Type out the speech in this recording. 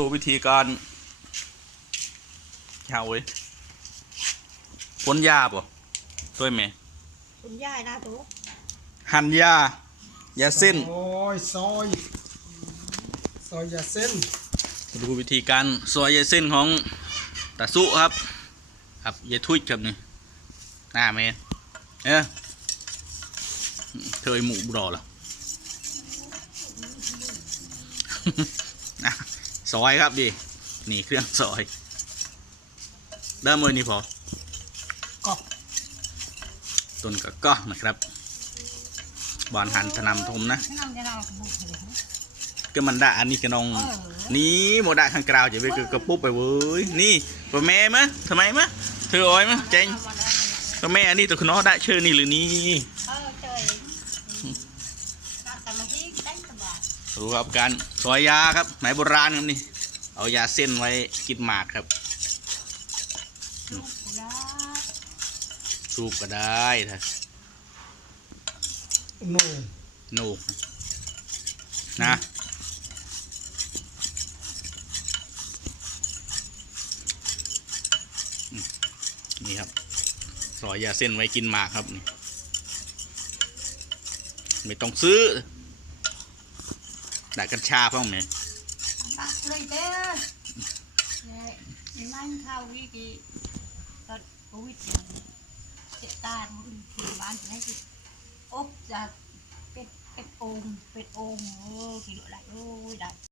ดูวิธีการเห่าเว้ยพ่นยาป่ะตัวแม่คุณยายนะตุ๊กหั่นยายาเส้นซอยซอยซอยยาเส้นดูวิธีการซอยยาเส้นของตาสุครับ ครับยายทุยครับนี่หน้าแม่เออเธอไอหมูบรอเหรอ นะซ อยครับดินี่เครื่องซอยเริ่มเลยนี่พอก็ต้นกะก็นะครับบอนหันถนำทมนะน้ำจะเราขบุกเลยก็มันด่าอันนี้กระนองนี่โมด่าข้างกราวจะไปกระปุ๊บไปเว้ยนี่ปะแม่มะทำไมมะเธออ้อยมะเจงปะแม่อันนี้ตัวคุณน้อได้เชิญนี่หรือนี่ เออเจยแต่มาที่ได้สบายรู้ครับการซอยยาครับไหนโบราณครับนี่ เอายาเส้นไว้กินหมากครับลูกกูได้สูบก็ได้ถ้าโน่โนกนะอืมนี่ครับซอยยาเส้นไว้กินหมากครับนี่ไม่ต้องซื้อ ได้กัญชาพ้องไหมเลยเด้อเนี่ยนั่งข้าววิกีตอนโควิดเจ็บตาที่บ้านจะให้อบจากเป็ดเป็ดโอ่งเป็ดโอ่งโอ้กี่อะไรโอ้ยได้